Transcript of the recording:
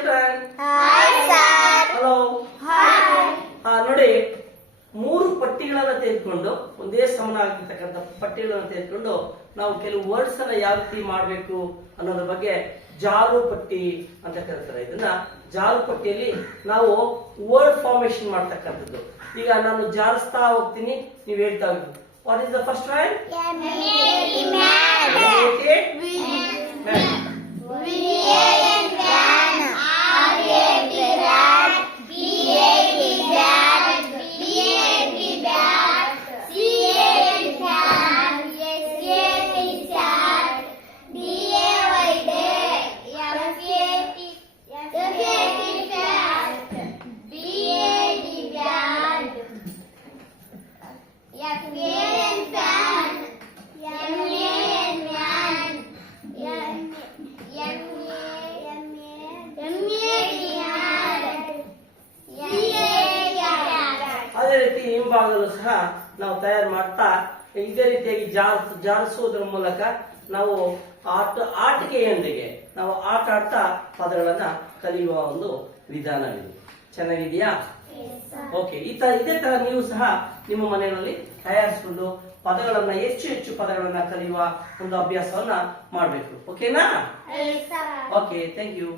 Children. Hi sir. Hello. Hi. ನೋಡಿ, 3 ಪಟ್ಟಿಗಳನ್ನ ತೆಗೆದುಕೊಂಡು ಒಂದೇ ಸಮನಾಗಿರ್ತಕ್ಕಂಥ ಪಟ್ಟಿಗಳನ್ನ ತೆಗೆದುಕೊಂಡು ನಾವು ಕೆಲವು ವರ್ಡ್ಸ್ ಅನ್ನ ಯಾವ ರೀತಿ ಮಾಡಬೇಕು ಅನ್ನೋದ್ರ ಬಗ್ಗೆ ಜಾರು ಪಟ್ಟಿ ಅಂತ ಕರೀತಾರೆ. ಇದನ್ನ ಜಾರು ಪಟ್ಟಿಯಲ್ಲಿ ನಾವು ವರ್ಡ್ ಫಾರ್ಮೇಶನ್ ಮಾಡ್ತಕ್ಕಂಥದ್ದು. ಈಗ ನಾನು ಜಾರಿಸ್ತಾ ಹೋಗ್ತೀನಿ, ನೀವು ಹೇಳ್ತಾ ಹೋಗಿ. What is the first word? ಅದೇ ರೀತಿ ಹಿಂಭಾಗದಲ್ಲೂ ಸಹ ನಾವು ತಯಾರು ಮಾಡ್ತಾ ಇದೇ ರೀತಿಯಾಗಿ ಜಾರಿಸುವುದರ ಮೂಲಕ ನಾವು ಆಟಿಕೆಯೊಂದಿಗೆ ನಾವು ಆಟ ಆಡ್ತಾ ಪದಗಳನ್ನ ಕಲಿಯುವ ಒಂದು ವಿಧಾನವಿದೆ. ಚೆನ್ನಾಗಿದೆಯಾ? ಓಕೆ. ಇದೇ ತರ ನೀವು ಸಹ ನಿಮ್ಮ ಮನೆಯಲ್ಲಿ ತಯಾರಿಸಿಕೊಂಡು ಪದಗಳನ್ನ ಹೆಚ್ಚು ಪದಗಳನ್ನ ಕಲಿಯುವ ಒಂದು ಅಭ್ಯಾಸವನ್ನ ಮಾಡಬೇಕು. ಓಕೆನಾ? Okay, thank you.